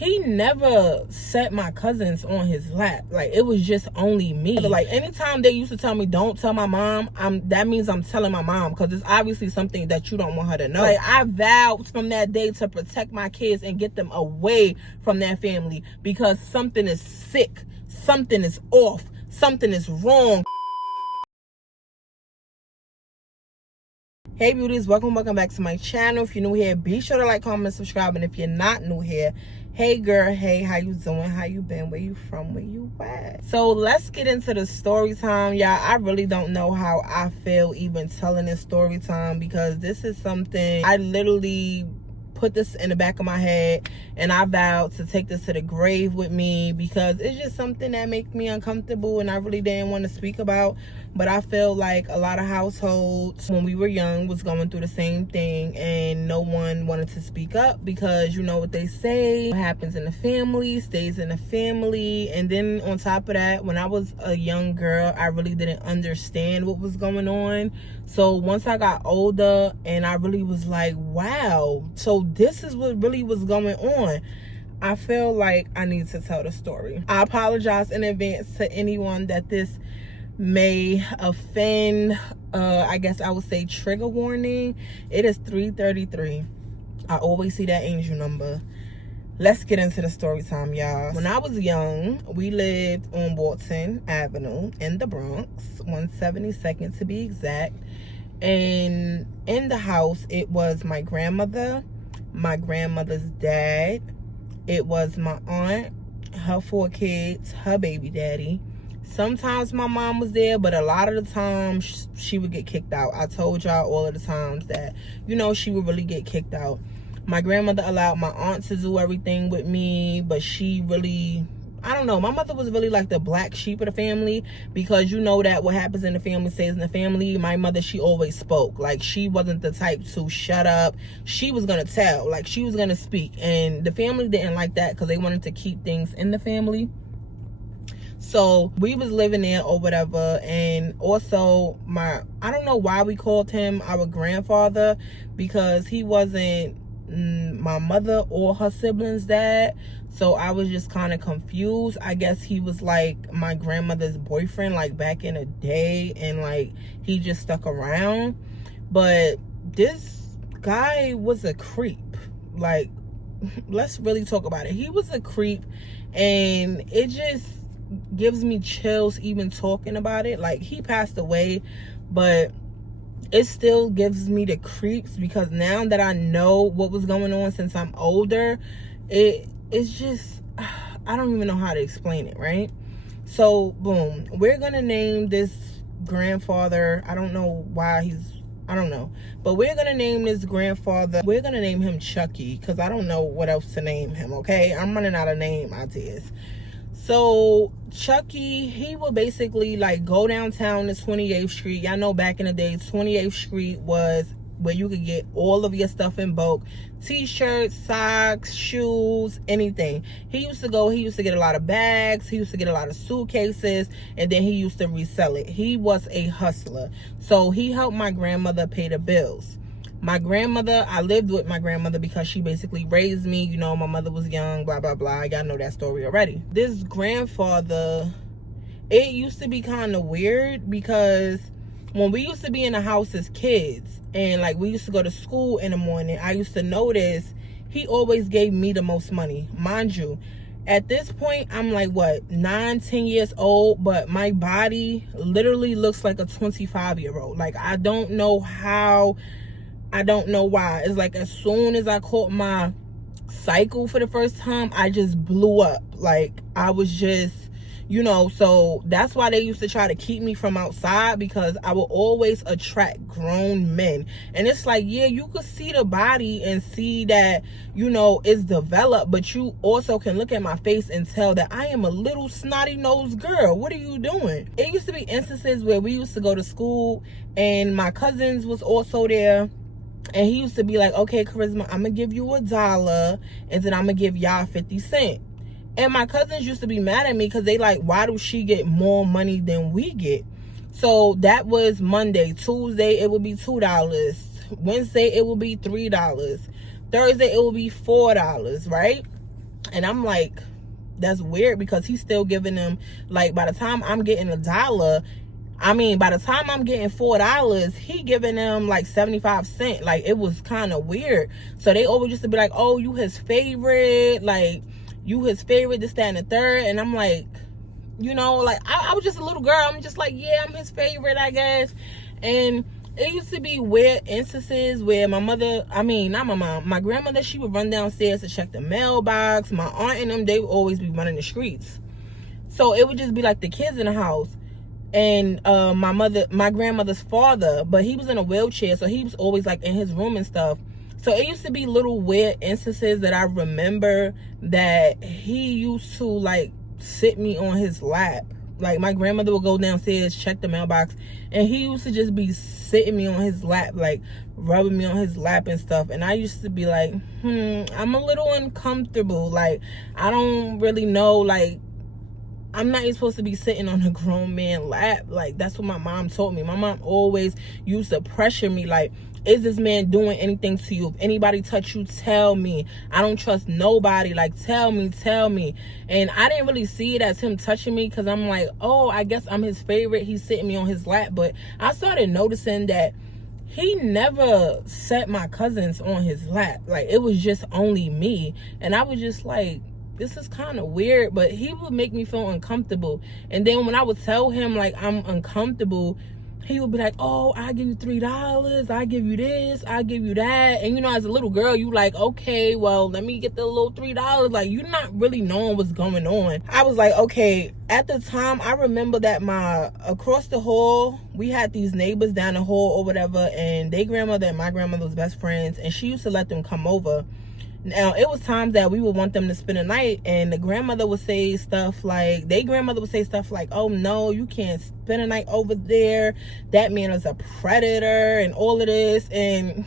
He never set my cousins on his lap. Like, it was just only me. Like, anytime they used to tell me, don't tell my mom, that means I'm telling my mom, because it's obviously something that you don't want her to know. Like, I vowed from that day to protect my kids and get them away from their family, because something is sick, something is off, something is wrong. Hey beauties, welcome back to my channel. If you're new here, be sure to like, comment, subscribe. And if you're not new here, hey girl, hey, how you doing? How you been? Where you from? Where you at? So let's get into the story time, y'all. I really don't know how I feel even telling this story time, because this is something I literally put this in the back of my head, and I vowed to take this to the grave with me, because it's just something that makes me uncomfortable and I really didn't want to speak about. But I feel like a lot of households when we were young was going through the same thing, and no one wanted to speak up, because you know what they say, what happens in the family stays in the family. And then on top of that, when I was a young girl, I really didn't understand what was going on. So once I got older and I really was like, wow, so this is what really was going on, I feel like I need to tell the story. I apologize in advance to anyone that this may offend. I guess I would say trigger warning. It is 3:33. I always see that angel number. Let's get into the story time, y'all. When I was young, we lived on Walton Avenue in the Bronx, 172nd to be exact. And in the house, it was my grandmother, my grandmother's dad, it was my aunt, her 4 kids, her baby daddy. Sometimes my mom was there, but a lot of the times she would get kicked out. I told y'all all of the times that, you know, she would really get kicked out. My grandmother allowed my aunt to do everything with me, but she really, I don't know, my mother was really like the black sheep of the family, because you know that what happens in the family stays in the family. My mother, she always spoke. Like, she wasn't the type to shut up. She was gonna tell, like she was gonna speak. And the family didn't like that, because they wanted to keep things in the family. So we was living there or whatever. And also I don't know why we called him our grandfather, because he wasn't my mother or her siblings' dad. So I was just kind of confused. I guess he was like my grandmother's boyfriend, like back in the day, and like he just stuck around. But this guy was a creep. Like, let's really talk about it. He was a creep, and it just gives me chills even talking about it. Like, he passed away, but it still gives me the creeps, because now that I know what was going on since I'm older, it's just, I don't even know how to explain it, right? So boom, we're gonna name this grandfather, I don't know why I don't know, but we're gonna name this grandfather, we're gonna name him Chucky, because I don't know what else to name him. Okay, I'm running out of name ideas. So Chucky, he would basically like go downtown to 28th Street. Y'all know back in the day, 28th Street was where you could get all of your stuff in bulk. T-shirts, socks, shoes, anything. He used to get a lot of bags. He used to get a lot of suitcases, and then he used to resell it. He was a hustler. So he helped my grandmother pay the bills. My grandmother, I lived with my grandmother because she basically raised me. You know, my mother was young, blah, blah, blah. Y'all know that story already. This grandfather, it used to be kind of weird, because when we used to be in the house as kids, and like we used to go to school in the morning, I used to notice he always gave me the most money. Mind you, at this point, I'm like, what, 9-10 years old, but my body literally looks like a 25-year-old. Like, I don't know how, I don't know why. It's like as soon as I caught my cycle for the first time, I just blew up. Like, I was just, you know, so that's why they used to try to keep me from outside, because I will always attract grown men. And it's like, yeah, you could see the body and see that, you know, it's developed, but you also can look at my face and tell that I am a little snotty-nosed girl. What are you doing? It used to be instances where we used to go to school, and my cousins was also there. And he used to be like, okay, Charisma, I'm gonna give you $1, and then I'm gonna give y'all 50 cents. And my cousins used to be mad at me, because they like, why do she get more money than we get? So that was Monday. Tuesday, it would be $2. Wednesday, it would be $3. Thursday, it would be $4, right? And I'm like, that's weird, because he's still giving them, like, by the time I'm getting $1, by the time I'm getting $4, he giving them like 75 cents. Like, it was kind of weird. So they always used to be like, oh, you his favorite, like, you his favorite, this, that, and the third. And I'm like, you know, like, I was just a little girl. I'm just like, yeah, I'm his favorite, I guess. And it used to be weird instances where my mother, not my mom, my grandmother, she would run downstairs to check the mailbox. My aunt and them, they would always be running the streets. So it would just be like the kids in the house. And my grandmother's father, but he was in a wheelchair, so he was always like in his room and stuff. So it used to be little weird instances that I remember that he used to like sit me on his lap. Like, my grandmother would go downstairs, check the mailbox, and he used to just be sitting me on his lap, like rubbing me on his lap and stuff. And I used to be like, I'm a little uncomfortable. Like, I don't really know, like, I'm not even supposed to be sitting on a grown man lap. Like, that's what my mom told me. My mom always used to pressure me, like, is this man doing anything to you? If anybody touch you, tell me. I don't trust nobody. Like, tell me. And I didn't really see it as him touching me, because I'm like, oh, I guess I'm his favorite. He's sitting me on his lap. But I started noticing that he never set my cousins on his lap. Like, it was just only me. And I was just like, this is kind of weird, but he would make me feel uncomfortable. And then when I would tell him, like, I'm uncomfortable, he would be like, oh, I give you $3, I give you this, I give you that. And, you know, as a little girl, you like, okay, well, let me get the little $3. Like, you're not really knowing what's going on. I was like, okay. At the time, I remember that across the hall, we had these neighbors down the hall or whatever, and their grandmother and my grandmother was best friends, and she used to let them come over. Now, it was times that we would want them to spend a night, and the grandmother would say stuff like, oh, no, you can't spend a night over there. That man is a predator and all of this. And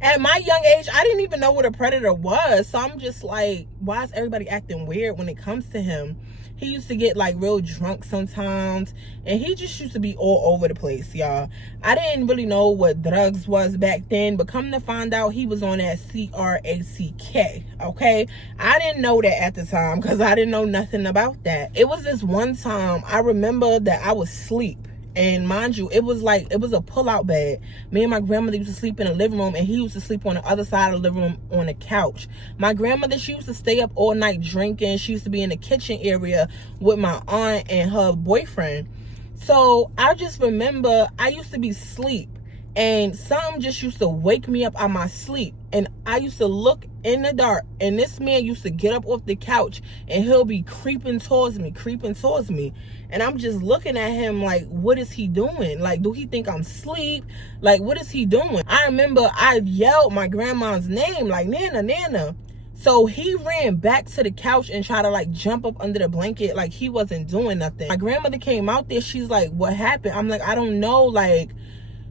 at my young age, I didn't even know what a predator was. So I'm just like, why is everybody acting weird when it comes to him? He used to get like real drunk sometimes, and he just used to be all over the place, y'all. I didn't really know what drugs was back then, but come to find out, he was on that crack, okay? I didn't know that at the time, because I didn't know nothing about that. It was this one time, I remember that I was asleep. And mind you, it was a pull-out bed. Me and my grandmother used to sleep in the living room, and he used to sleep on the other side of the living room on the couch. My grandmother, she used to stay up all night drinking. She used to be in the kitchen area with my aunt and her boyfriend. So I just remember I used to be asleep, and something just used to wake me up out of my sleep. And I used to look in the dark, and this man used to get up off the couch, and he'll be creeping towards me. And I'm just looking at him like, what is he doing? Like, do he think I'm asleep? Like, what is he doing? I remember I yelled my grandma's name, like, Nana. So he ran back to the couch and tried to like jump up under the blanket like he wasn't doing nothing. My grandmother came out there. She's like, what happened? I'm like, I don't know. Like,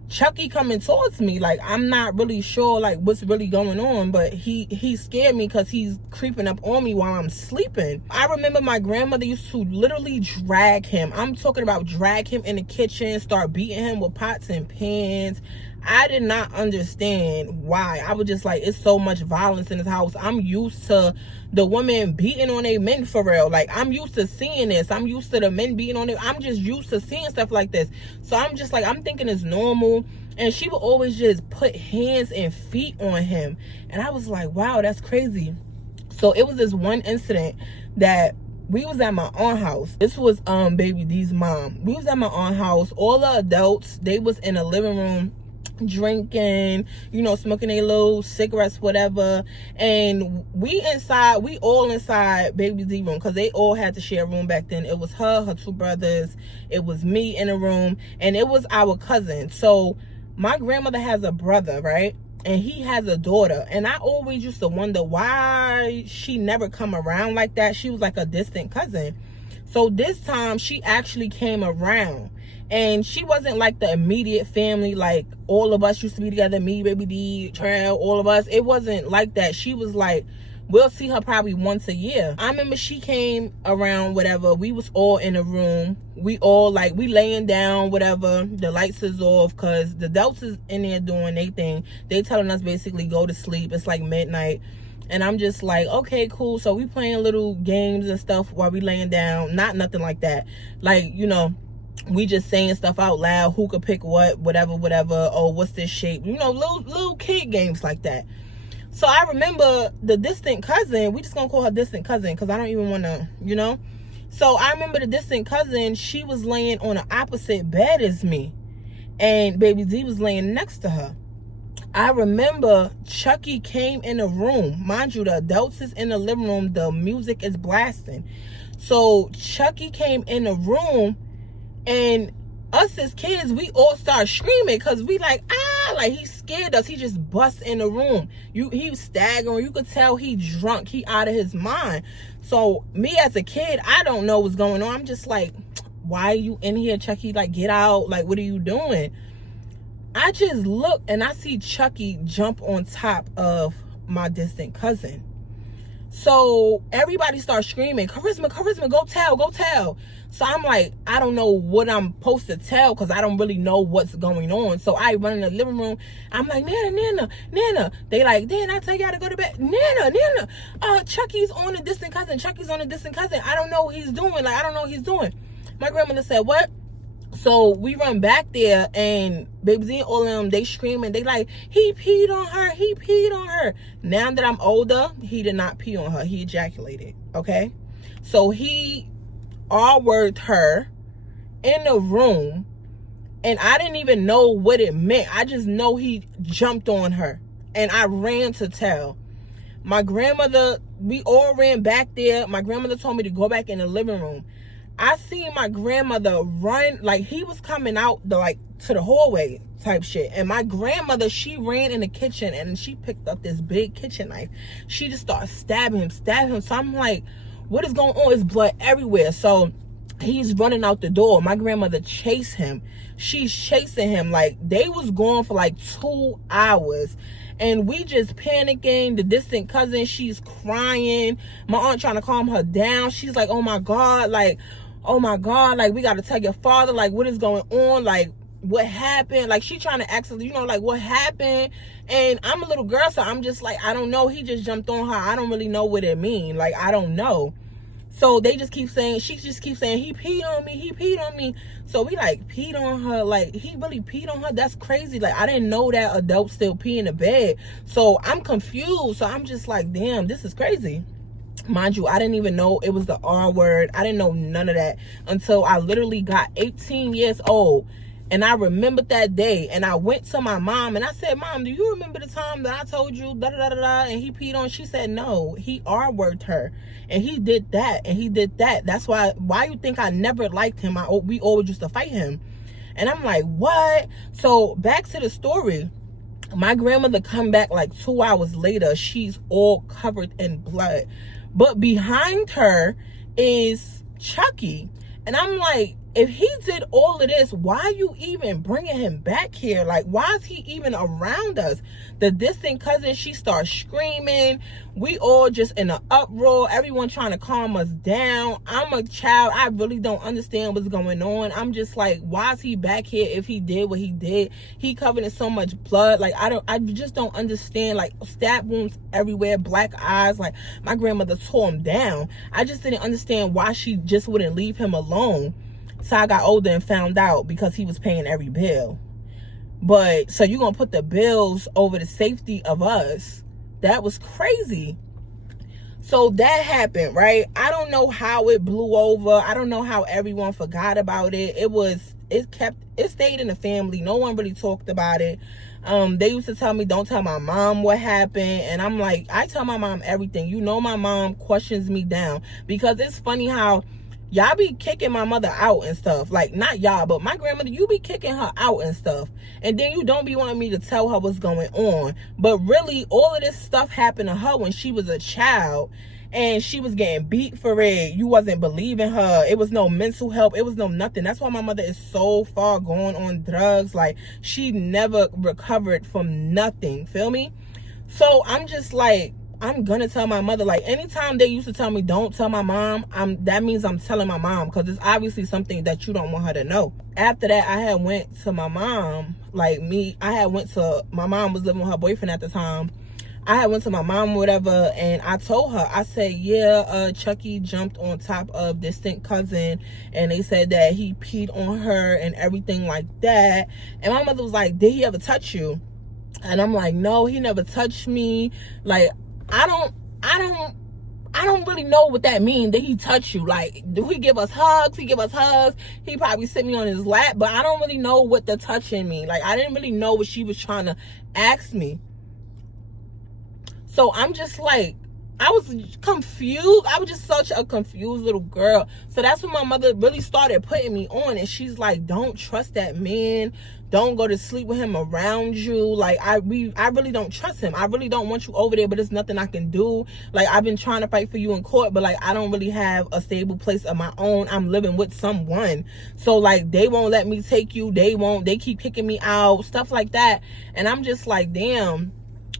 Chucky coming towards me. Like, I'm not really sure like what's really going on, but he scared me because he's creeping up on me while I'm sleeping. I remember my grandmother used to literally drag him. I'm talking about drag him in the kitchen, start beating him with pots and pans. I did not understand why. I was just like, it's so much violence in this house. I'm used to the women beating on their men for real. Like, I'm used to seeing this. I'm used to the men beating on them. I'm just used to seeing stuff like this. So I'm just like, I'm thinking it's normal. And she would always just put hands and feet on him. And I was like, wow, that's crazy. So it was this one incident that we was at my aunt's house. This was Baby D's mom. We was at my aunt's house. All the adults, they was in the living room drinking, you know, smoking their little cigarettes, whatever. And we all inside Baby D room, because they all had to share a room back then. It was her two brothers, it was me in a room, and it was our cousin. So my grandmother has a brother, right? And he has a daughter. And I always used to wonder why she never come around like that. She was like a distant cousin. So this time she actually came around. And she wasn't like the immediate family, like all of us used to be together, me, Baby D, Trail, all of us. It wasn't like that. She was like, we'll see her probably once a year. I remember she came around, whatever. We was all in a room. We all like, we laying down, whatever. The lights is off because the adults is in there doing their thing. They telling us basically go to sleep. It's like midnight. And I'm just like, okay, cool. So we playing little games and stuff while we laying down. Not nothing like that. Like, you know, we just saying stuff out loud. Who could pick what, whatever. Oh, what's this shape? You know, little kid games like that. So I remember the distant cousin. We just gonna call her distant cousin because I don't even want to, you know. So I remember the distant cousin. She was laying on the opposite bed as me, and baby Z was laying next to her. I remember Chucky came in the room. Mind you, the adults is in the living room. The music is blasting. So Chucky came in the room, and us as kids, we all start screaming because we like, like he scared us. He just bust in the room. He was staggering. You could tell he drunk. He out of his mind. So me as a kid, I don't know what's going on. I'm just like, why are you in here, Chucky? Like, get out. Like, what are you doing? I just look and I see Chucky jump on top of my distant cousin. So everybody starts screaming, Charisma, go tell. So I'm like, I don't know what I'm supposed to tell because I don't really know what's going on. So I run in the living room. I'm like, Nana. They like, Dan, I tell y'all to go to bed. Nana. Chucky's on a distant cousin. I don't know what he's doing. Like, I don't know what he's doing. My grandmother said, what? So we run back there, and baby Z and all of them, they screaming. They like, he peed on her. Now that I'm older, he did not pee on her. He ejaculated, okay? So he R-worded her in the room, and I didn't even know what it meant. I just know he jumped on her, and I ran to tell. My grandmother, we all ran back there. My grandmother told me to go back in the living room. I seen my grandmother run, like he was coming out to the hallway type shit. And my grandmother, she ran in the kitchen and she picked up this big kitchen knife. She just started stabbing him. So I'm like, what is going on? There's blood everywhere. So he's running out the door. My grandmother chased him. She's chasing him. Like, they was gone for like 2 hours. And we just panicking. The distant cousin, she's crying. My aunt trying to calm her down. She's like, oh my God, like, we got to tell your father, like, what is going on? Like, what happened? Like, she trying to ask us, you know, like, what happened? And I'm a little girl, so I'm just like, I don't know. He just jumped on her. I don't really know what it mean. Like, I don't know. So they just keep saying, she just keeps saying, he peed on me. So we like, peed on her? Like, he really peed on her? That's crazy. Like, I didn't know that adults still pee in the bed. So I'm confused. So I'm just like, damn, this is crazy. Mind you, I didn't even know it was the R word. I didn't know none of that until I literally got 18 years old. And I remembered that day, and I went to my mom and I said, Mom, do you remember the time that I told you and he peed on? She said, no, he R-worded her, and he did that, and he did that. That's why you think I never liked him? We always used to fight him. And I'm like, what? So back to the story. My grandmother come back like 2 hours later. She's all covered in blood, but behind her is Chucky. And I'm like, if he did all of this, why are you even bringing him back here? Like, why is he even around us? The distant cousin, she starts screaming. We all just in an uproar. Everyone trying to calm us down. I'm a child. I really don't understand what's going on. I'm just like, why is he back here if he did what he did? He covered in so much blood. Like, I just don't understand. Like, stab wounds everywhere, black eyes. Like, my grandmother tore him down. I just didn't understand why she just wouldn't leave him alone. So I got older and found out because he was paying every bill. But so you're going to put the bills over the safety of us. That was crazy. So that happened, right? I don't know how it blew over. I don't know how everyone forgot about it. It stayed in the family. No one really talked about it. They used to tell me, don't tell my mom what happened. And I'm like, I tell my mom everything. You know, my mom questions me down, because it's funny how y'all be kicking my mother out and stuff. Like, not y'all, but my grandmother, you be kicking her out and stuff. And then you don't be wanting me to tell her what's going on. But really, all of this stuff happened to her when she was a child. And she was getting beat for it. You wasn't believing her. It was no mental help. It was no nothing. That's why my mother is so far gone on drugs. Like, she never recovered from nothing. Feel me? So I'm just like, I'm gonna tell my mother. Like, anytime they used to tell me my mom, that means I'm telling my mom, because it's obviously something that you don't want her to know. After that, I had went to my mom. My mom was living with her boyfriend at the time. I had went to my mom or whatever, and I told her, I said, yeah, Chucky jumped on top of distant cousin, and they said that he peed on her and everything like that. And my mother was like, did he ever touch you? And I'm like, no, he never touched me. Like, I don't really know what that means. Did he touch you? Like, do he give us hugs? He probably sit me on his lap, but I don't really know what the touching mean. Like, I didn't really know what she was trying to ask me. So I'm just like, I was confused. I was just such a confused little girl. So that's when my mother really started putting me on, and she's like, don't trust that man. Don't go to sleep with him around you. Like, I really don't trust him. I really don't want you over there, but there's nothing I can do. Like, I've been trying to fight for you in court, but like, I don't really have a stable place of my own. I'm living with someone. So like, they won't let me take you. They keep kicking me out, stuff like that. And I'm just like, damn,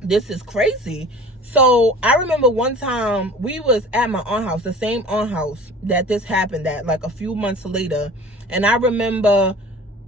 this is crazy. So I remember one time we was at my aunt's house, the same aunt house that this happened at, like a few months later. And I remember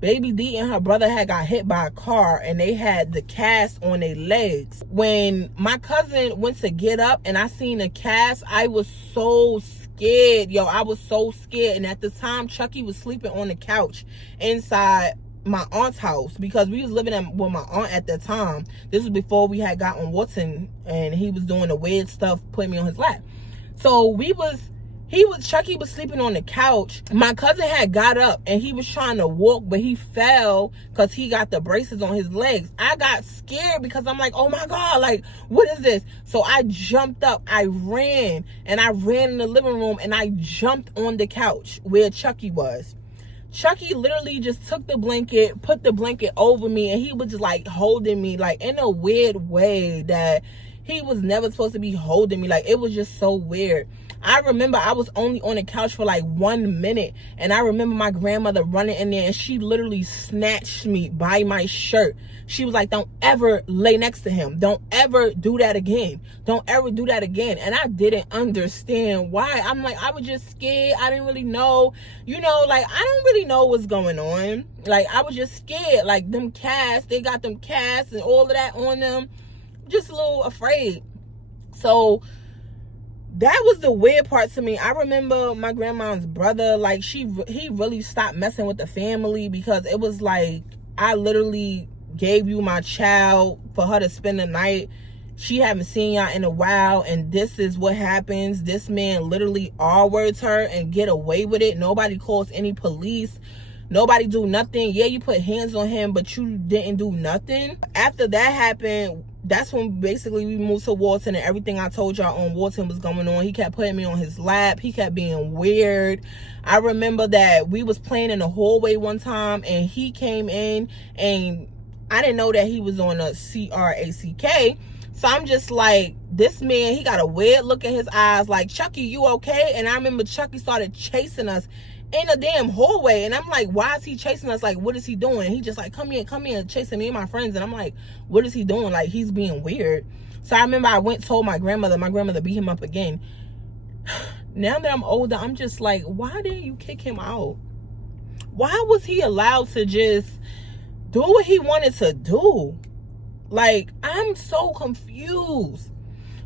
Baby D and her brother had got hit by a car, and they had the cast on their legs. When my cousin went to get up and I seen the cast, I was so scared. Yo, I was so scared. And at the time, Chucky was sleeping on the couch inside my aunt's house, because we was living with my aunt at the time. This was before we had got on Watson, and he was doing the weird stuff, putting me on his lap. So Chucky was sleeping on the couch. My cousin had got up and he was trying to walk, but he fell because he got the braces on his legs. I got scared because I'm like, oh my God, like, what is this? So I jumped up, I ran in the living room, and I jumped on the couch where Chucky was. Chucky literally just took the blanket, put the blanket over me, and he was just like holding me, like in a weird way that he was never supposed to be holding me. Like, it was just so weird. I remember I was only on the couch for like 1 minute, and I remember my grandmother running in there, and she literally snatched me by my shirt. She was like, don't ever lay next to him. Don't ever do that again. Don't ever do that again. And I didn't understand why. I'm like, I was just scared. I didn't really know, like, I don't really know what's going on. Like, I was just scared. Like, them casts, they got them casts and all of that on them. Just a little afraid. So that was the weird part to me. I remember my grandma's brother, like, he really stopped messing with the family, because it was like, I literally gave you my child for her to spend the night. She haven't seen y'all in a while, and this is what happens. This man literally R-words her and get away with it. Nobody calls any police. Nobody do nothing. Yeah, you put hands on him, but you didn't do nothing. After that happened, that's when basically we moved to Walton, and everything I told y'all on Walton was going on. He kept putting me on his lap. He kept being weird. I remember that we was playing in the hallway one time, and he came in, and I didn't know that he was on a CRACK. So I'm just like, this man, he got a weird look in his eyes, like, Chucky, you okay? And I remember Chucky started chasing us in a damn hallway, and I'm like, why is he chasing us? Like, what is he doing? He just like, come here, chasing me and my friends. And I'm like, what is he doing? Like, he's being weird. So I remember I told my grandmother beat him up again. Now that I'm older, I'm just like, why didn't you kick him out? Why was he allowed to just do what he wanted to do? Like, I'm so confused.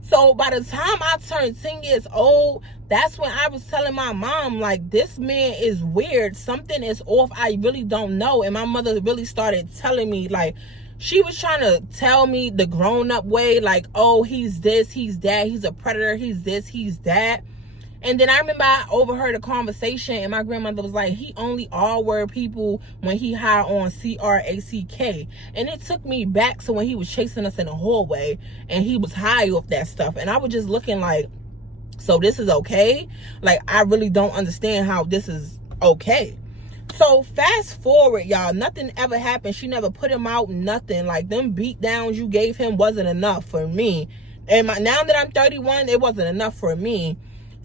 So by the time I turned 10 years old, that's when I was telling my mom, like, this man is weird. Something is off. I really don't know. And my mother really started telling me, like, she was trying to tell me the grown-up way, like, oh, he's this, he's that, he's a predator, he's this, he's that. And then I remember I overheard a conversation, and my grandmother was like, he only R-word people when he high on CRACK. And it took me back to when he was chasing us in the hallway, and he was high off that stuff. And I was just looking like, so this is okay? Like, I really don't understand how this is okay. So fast forward, y'all, nothing ever happened. She never put him out, nothing. Like, them beat downs you gave him wasn't enough for me. And now that I'm 31, it wasn't enough for me.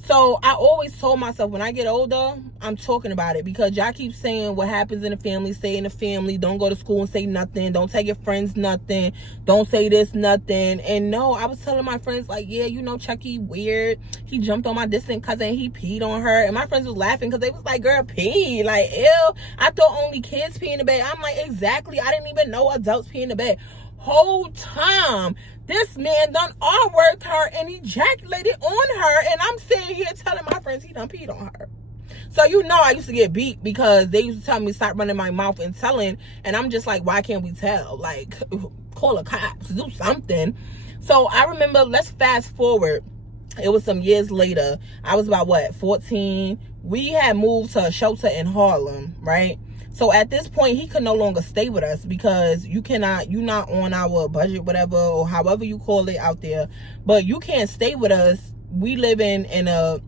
So I always told myself, when I get older, I'm talking about it, because y'all keep saying what happens in the family, stay in the family, don't go to school and say nothing, don't tell your friends nothing, don't say this, nothing. And no, I was telling my friends, like, yeah, Chucky weird. He jumped on my distant cousin, he peed on her. And my friends was laughing because they was like, girl, pee. Like, ew, I thought only kids pee in the bed. I'm like, exactly. I didn't even know adults pee in the bed. whole time this man done R-worked her and ejaculated on her, and I'm sitting here telling my friends he done peed on her. So you know I used to get beat because they used to tell me stop running my mouth and telling, and I'm just like, why can't we tell? Like, call the cops, do something. So I remember, let's fast forward. It was some years later. I was about, what, 14? We had moved to a shelter in Harlem, right? So at this point, he could no longer stay with us because you're not on our budget, whatever, or however you call it out there. But you can't stay with us. We live in a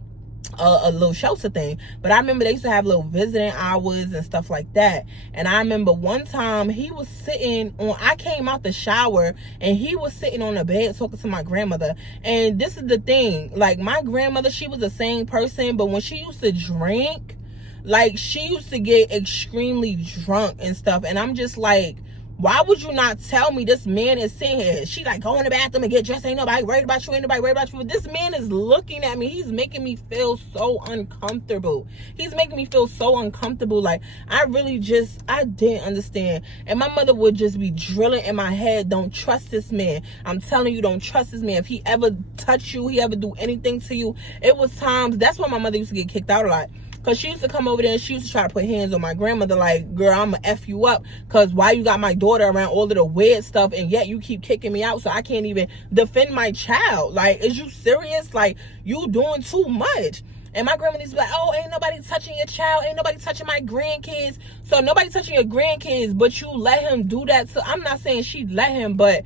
little shelter thing. But I remember they used to have little visiting hours and stuff like that. And I remember one time he was sitting on, I came out the shower and he was sitting on the bed talking to my grandmother. And this is the thing, like, my grandmother, she was the same person, but when she used to drink, like, she used to get extremely drunk and stuff. And I'm just like, why would you not tell me this man is sitting here? She like, go in the bathroom and get dressed. Ain't nobody worried about you. Ain't nobody worried about you. But this man is looking at me. He's making me feel so uncomfortable. He's making me feel so uncomfortable. Like, I didn't understand. And my mother would just be drilling in my head, don't trust this man. I'm telling you, don't trust this man. If he ever touch you, he ever do anything to you. It was times, that's why my mother used to get kicked out a lot. Because she used to come over there and she used to try to put hands on my grandmother like, girl, I'm going to F you up. Because why you got my daughter around all of the weird stuff and yet you keep kicking me out so I can't even defend my child? Like, is you serious? Like, you doing too much. And my grandmother used to be like, oh, ain't nobody touching your child. Ain't nobody touching my grandkids. So nobody touching your grandkids, but you let him do that. So I'm not saying she let him, but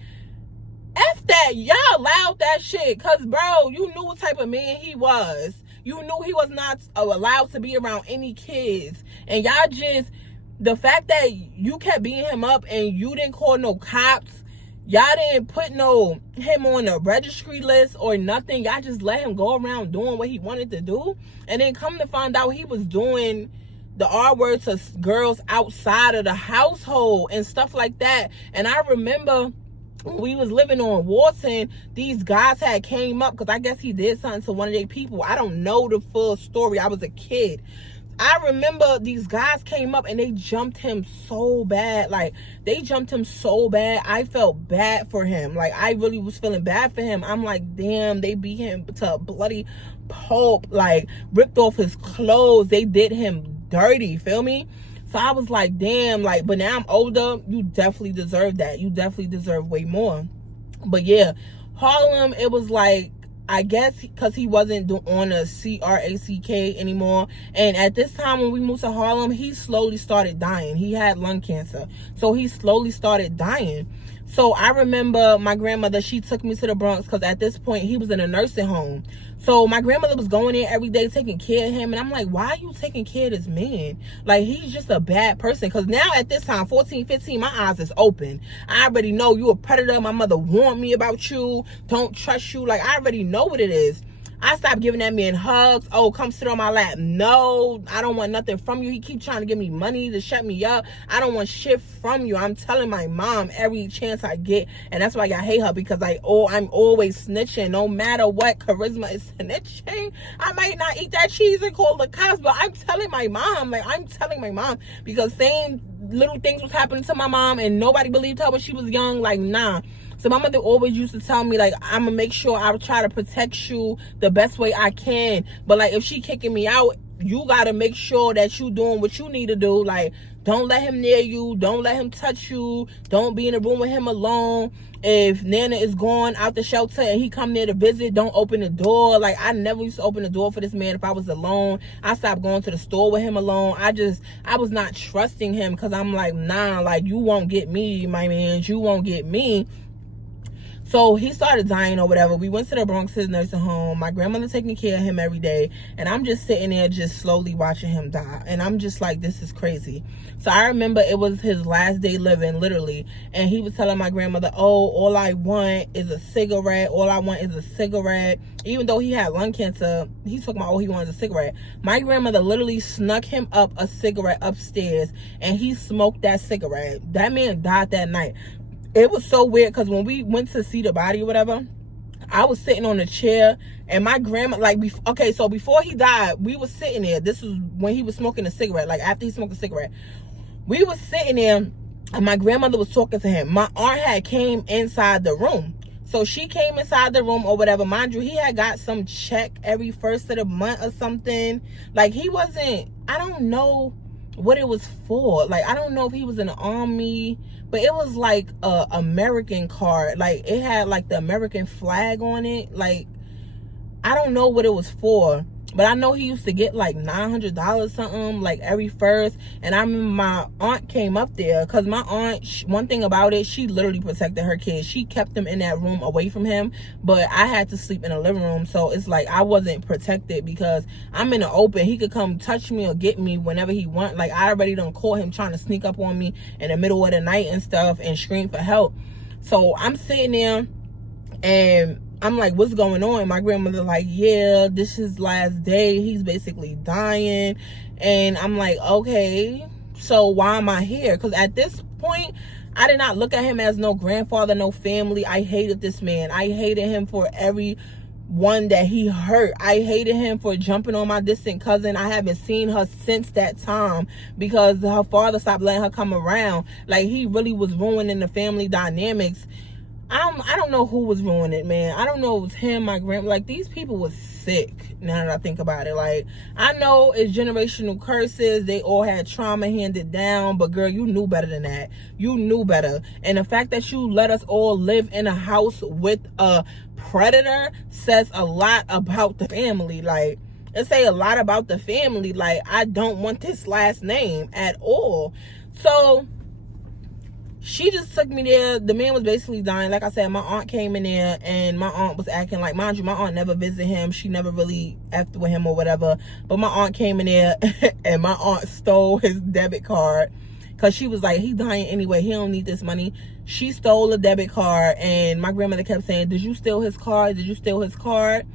F that. Y'all allowed that shit. Because, bro, you knew what type of man he was. You knew he was not allowed to be around any kids. And y'all just, the fact that you kept beating him up and you didn't call no cops, y'all didn't put him on the registry list or nothing. Y'all just let him go around doing what he wanted to do. And then come to find out he was doing the R word to girls outside of the household and stuff like that. And I remember when we was living on Walton, these guys had came up because I guess he did something to one of their people. I don't know the full story. I was a kid. I remember these guys came up and they jumped him so bad. Like, they jumped him so bad. I felt bad for him. Like, I really was feeling bad for him. I'm like, damn, they beat him to a bloody pulp. Like, ripped off his clothes. They did him dirty. Feel me? So I was like, damn, like, but now I'm older, you definitely deserve that. You definitely deserve way more. But yeah, Harlem, it was like, I guess because he wasn't on a CRACK anymore. And at this time when we moved to Harlem, he slowly started dying. He had lung cancer. So he slowly started dying. So I remember my grandmother, she took me to the Bronx because at this point he was in a nursing home. So my grandmother was going in every day taking care of him. And I'm like, why are you taking care of this man? Like, he's just a bad person. Because now at this time, 14, 15, my eyes is open. I already know you a predator. My mother warned me about you. Don't trust you. Like, I already know what it is. I stopped giving that man hugs. Oh, come sit on my lap. No, I don't want nothing from you. He keeps trying to give me money to shut me up. I don't want shit from you. I'm telling my mom every chance I get. And that's why I hate her, because I'm always snitching. No matter what, Charisma is snitching. I might not eat that cheese and call the cops, but I'm telling my mom. Like, I'm telling my mom, because same little things was happening to my mom and nobody believed her when she was young. Like, nah. So my mother always used to tell me, like, I'm going to make sure I try to protect you the best way I can. But, like, if she kicking me out, you got to make sure that you doing what you need to do. Like, don't let him near you. Don't let him touch you. Don't be in the room with him alone. If Nana is going out the shelter and he come there to visit, don't open the door. Like, I never used to open the door for this man if I was alone. I stopped going to the store with him alone. I was not trusting him because I'm like, nah, like, you won't get me, my man. You won't get me. So he started dying or whatever. We went to the Bronx, his nursing home. My grandmother taking care of him every day. And I'm just sitting there just slowly watching him die. And I'm just like, this is crazy. So I remember it was his last day living, literally. And he was telling my grandmother, oh, all I want is a cigarette. All I want is a cigarette. Even though he had lung cancer, he's talking about, oh, he wanted a cigarette. My grandmother literally snuck him up a cigarette upstairs. And he smoked that cigarette. That man died that night. It was so weird because when we went to see the body or whatever, I was sitting on a chair and my grandma, like, okay, so before he died, we was sitting there. This was when he was smoking a cigarette, like after he smoked a cigarette. We was sitting there And my grandmother was talking to him. My aunt had came inside the room. So she came inside the room or whatever. Mind you, he had got some check every first of the month or something. Like, he wasn't, I don't know what it was for. Like, I don't know if he was in the army, but it was like a American card. Like, it had like the American flag on it. Like, I don't know what it was for. But I know he used to get like $900 something, like every first. And I remember my aunt came up there, because my aunt, one thing about it, she literally protected her kids. She kept them in that room away from him. But I had to sleep in the living room. So it's like I wasn't protected because I'm in the open. He could come touch me or get me whenever he want. Like, I already done caught him trying to sneak up on me in the middle of the night and stuff and scream for help. So I'm sitting there and I'm like, what's going on? My grandmother like, yeah, this is his last day. He's basically dying. And I'm like, okay, so why am I here? Because at this point, I did not look at him as no grandfather, no family. I hated this man. I hated him for every one that he hurt. I hated him for jumping on my distant cousin. I haven't seen her since that time because her father stopped letting her come around. Like, he really was ruining the family dynamics. I don't know who was ruining it, man. I don't know if it was him, my grandma. Like, these people was sick, now that I think about it. Like, I know it's generational curses. They all had trauma handed down. But, girl, you knew better than that. You knew better. And the fact that you let us all live in a house with a predator says a lot about the family. Like, it say a lot about the family. Like, I don't want this last name at all. So she just took me there. The man was basically dying. Like I said, my aunt came in there and my aunt was acting like, mind you, my aunt never visited him. She never really effed with him or whatever. But my aunt came in there and my aunt stole his debit card because she was like, he's dying anyway. He don't need this money. She stole a debit card and my grandmother kept saying, did you steal his card? Did you steal his card?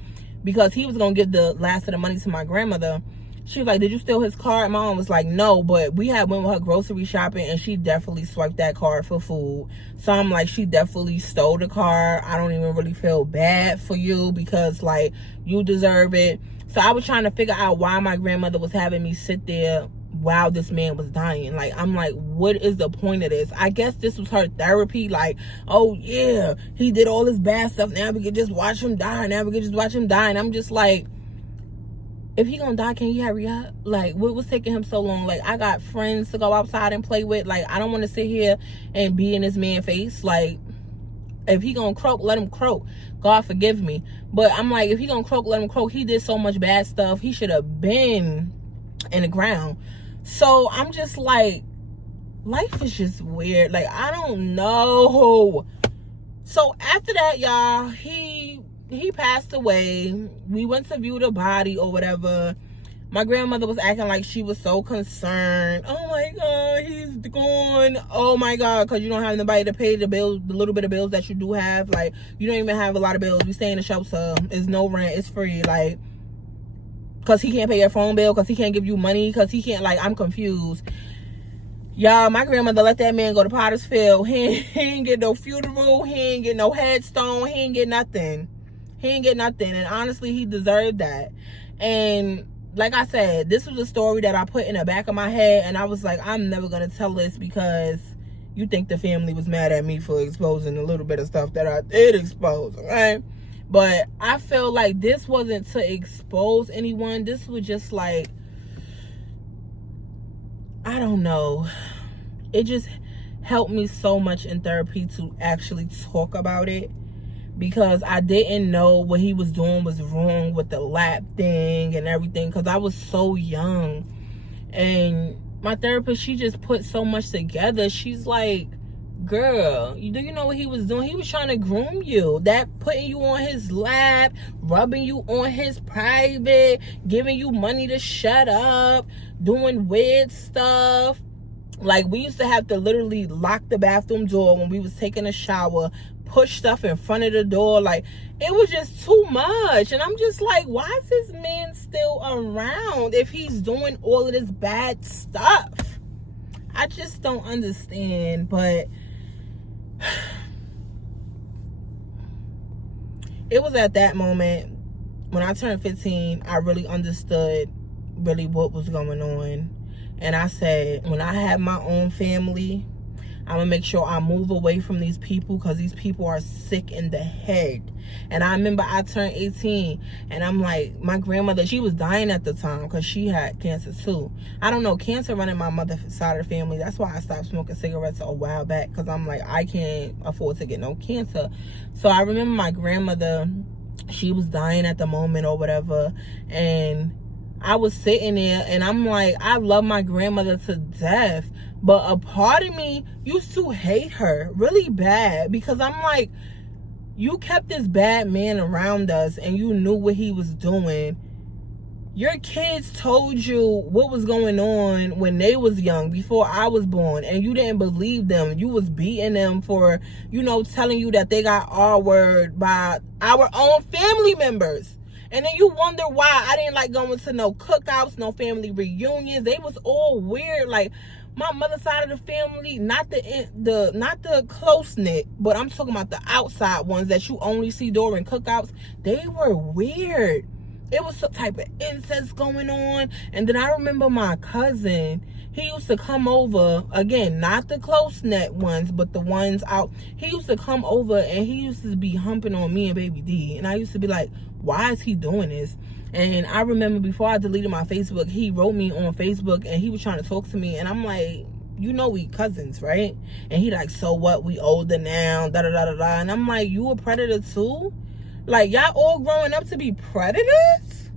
Because he was going to give the last of the money to my grandmother. She was like, did you steal his card? My mom was like, no, but we had went with her grocery shopping and she definitely swiped that card for food. So I'm like, she definitely stole the card. I don't even really feel bad for you because, like, you deserve it. So I was trying to figure out why my grandmother was having me sit there while this man was dying. Like, I'm like, what is the point of this? I guess this was her therapy. Like, oh yeah, he did all this bad stuff. Now we can just watch him die. Now we can just watch him die. And I'm just like, if he gonna die, can you hurry up? Like, what was taking him so long? Like, I got friends to go outside and play with. Like, I don't want to sit here and be in this man's face. Like, if he gonna croak, let him croak. God forgive me. But I'm like, if he gonna croak, let him croak. He did so much bad stuff. He should have been in the ground. So I'm just like, life is just weird. Like, I don't know. So after that, y'all, he passed away. We went to view the body or whatever. My grandmother was acting like she was so concerned. Oh my God, he's gone. Oh my God, because you don't have nobody to pay the bills, the little bit of bills that you do have. Like, you don't even have a lot of bills. We stay in a shelter. It's no rent. It's free. Like, because he can't pay your phone bill, because he can't give you money, because he can't, like, I'm confused. Y'all, my grandmother let that man go to Pottersfield. He ain't get no funeral. He ain't get no headstone. He ain't get nothing. He ain't get nothing. And honestly, he deserved that. And like I said, this was a story that I put in the back of my head. And I was like, I'm never going to tell this because you think the family was mad at me for exposing a little bit of stuff that I did expose, okay? But I feel like this wasn't to expose anyone. This was just like, I don't know. It just helped me so much in therapy to actually talk about it. Because I didn't know what he was doing was wrong with the lap thing and everything. Because I was so young. And my therapist, she just put so much together. She's like, girl, do you know what he was doing? He was trying to groom you. That putting you on his lap, rubbing you on his private, giving you money to shut up, doing weird stuff. Like, we used to have to literally lock the bathroom door when we was taking a shower, push stuff in front of the door. Like, it was just too much. And I'm just like, why is this man still around if he's doing all of this bad stuff? I just don't understand. But it was at that moment when I turned 15, I really understood really what was going on. And I said, when I have my own family, I'm gonna make sure I move away from these people because these people are sick in the head. And I remember I turned 18 and I'm like, my grandmother, she was dying at the time because she had cancer too. I don't know, cancer running my mother's side of the family. That's why I stopped smoking cigarettes a while back, because I'm like, I can't afford to get no cancer. So I remember my grandmother, she was dying at the moment or whatever, and I was sitting there and I'm like, I love my grandmother to death, but a part of me used to hate her really bad, because I'm like, you kept this bad man around us and you knew what he was doing. Your kids told you what was going on when they was young, before I was born, and you didn't believe them. You was beating them for, you know, telling you that they got R-word by our own family members. And then you wonder why I didn't like going to no cookouts, no family reunions. They was all weird. Like, my mother's side of the family, not the close knit, but I'm talking about the outside ones that you only see during cookouts. They were weird. It was some type of incest going on. And then I remember my cousin, he used to come over, again, not the close knit ones, but the ones out. He used to come over and he used to be humping on me and Baby D. And I used to be like, why is he doing this? And I remember before I deleted my Facebook, he wrote me on Facebook and he was trying to talk to me. And I'm like, you know we cousins, right? And he like, so what? We older now, da-da-da-da-da. And I'm like, you a predator too? Like, y'all all growing up to be predators?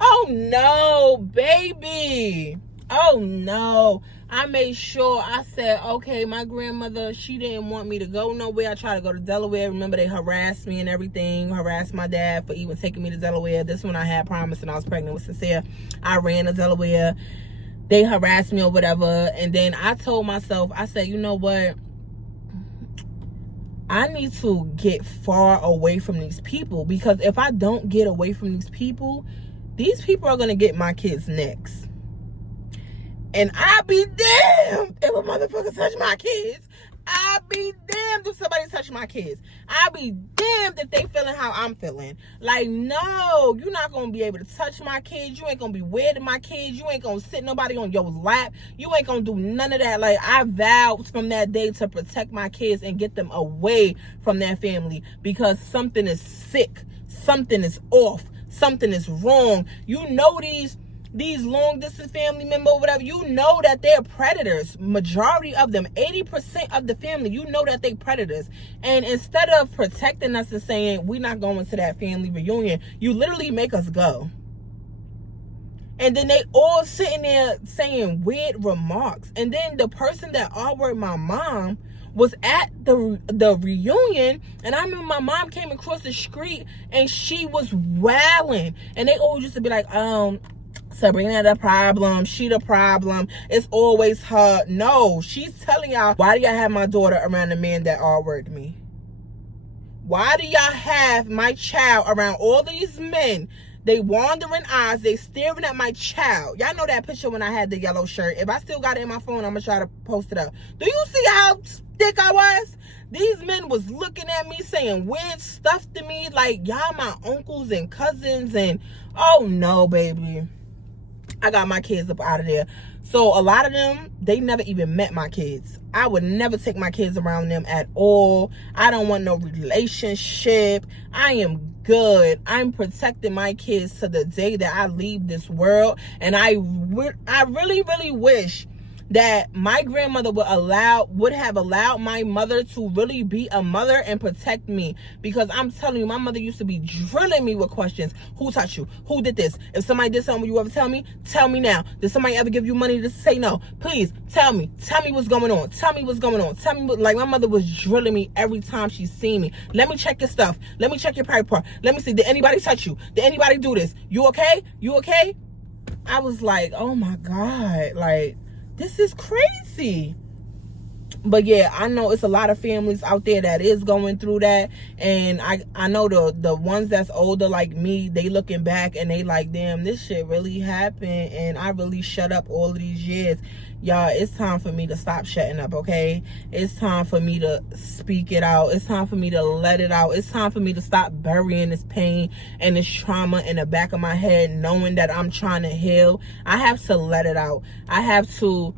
Oh, no, baby. Oh, no. I made sure, I said, okay, my grandmother, she didn't want me to go nowhere. I tried to go to Delaware. Remember, they harassed me and everything, harassed my dad for even taking me to Delaware. This one I had promised and I was pregnant with Sincere. I ran to Delaware. They harassed me or whatever. And then I told myself, I said, you know what? I need to get far away from these people, because if I don't get away from these people are going to get my kids next. And I be damned if a motherfucker touch my kids. I be damned if somebody touch my kids. I be damned if they feeling how I'm feeling. Like, no, you're not going to be able to touch my kids. You ain't going to be weird to my kids. You ain't going to sit nobody on your lap. You ain't going to do none of that. Like, I vowed from that day to protect my kids and get them away from their family, because something is sick. Something is off. Something is wrong. You know these long distance family members, whatever, you know that they're predators. Majority of them, 80% of the family, you know that they predators. And instead of protecting us and saying we're not going to that family reunion, you literally make us go. And then they all sitting there saying weird remarks. And then the person that R-word my mom was at the reunion, and I remember my mom came across the street and she was wailing. And they all used to be like, Sabrina the problem, she the problem, it's always her. No, she's telling y'all, why do y'all have my daughter around the man that R-worded me? Why do y'all have my child around all these men? They wandering eyes, they staring at my child. Y'all know that picture when I had the yellow shirt. If I still got it in my phone, I'm gonna try to post it up. Do you see how thick I was? These men was looking at me saying weird stuff to me, like y'all my uncles and cousins, and oh no, baby. I got my kids up out of there. So a lot of them, they never even met my kids. I would never take my kids around them at all. I don't want no relationship. I am good. I'm protecting my kids to the day that I leave this world. And I really, really wish that my grandmother would have allowed my mother to really be a mother and protect me. Because I'm telling you, my mother used to be drilling me with questions. Who touched you? Who did this? If somebody did something, will you ever tell me? Tell me now. Did somebody ever give you money to say no? Please, tell me. Tell me what's going on. Tell me what's going on. Tell me what, like, my mother was drilling me every time she seen me. Let me check your stuff. Let me check your private part. Let me see. Did anybody touch you? Did anybody do this? You okay? You okay? I was like, oh my God. Like, this is crazy. But yeah, I know it's a lot of families out there that is going through that. And I know the ones that's older like me, they looking back and they like, damn, this shit really happened. And I really shut up all of these years. Y'all, it's time for me to stop shutting up, okay? It's time for me to speak it out. It's time for me to let it out. It's time for me to stop burying this pain and this trauma in the back of my head, knowing that I'm trying to heal. I have to let it out. I have to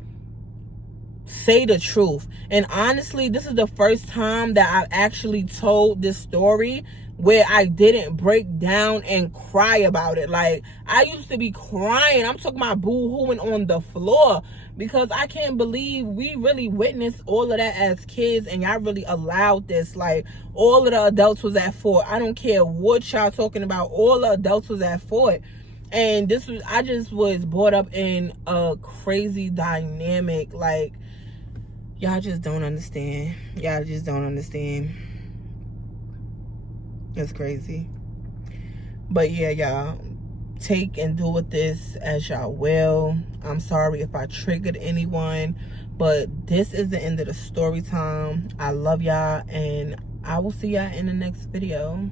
say the truth. And honestly, this is the first time that I've actually told this story where I didn't break down and cry about it. Like, I used to be crying. I'm talking about boo-hooing on the floor, because I can't believe we really witnessed all of that as kids, and y'all really allowed this. Like, all of the adults was at fault. I don't care what y'all talking about. All the adults was at fault. And this was, I just was brought up in a crazy dynamic. Like, y'all just don't understand. Y'all just don't understand. It's crazy. But yeah, y'all, take and do with this as y'all will. I'm sorry if I triggered anyone, but this is the end of the story time. I love y'all, and I will see y'all in the next video.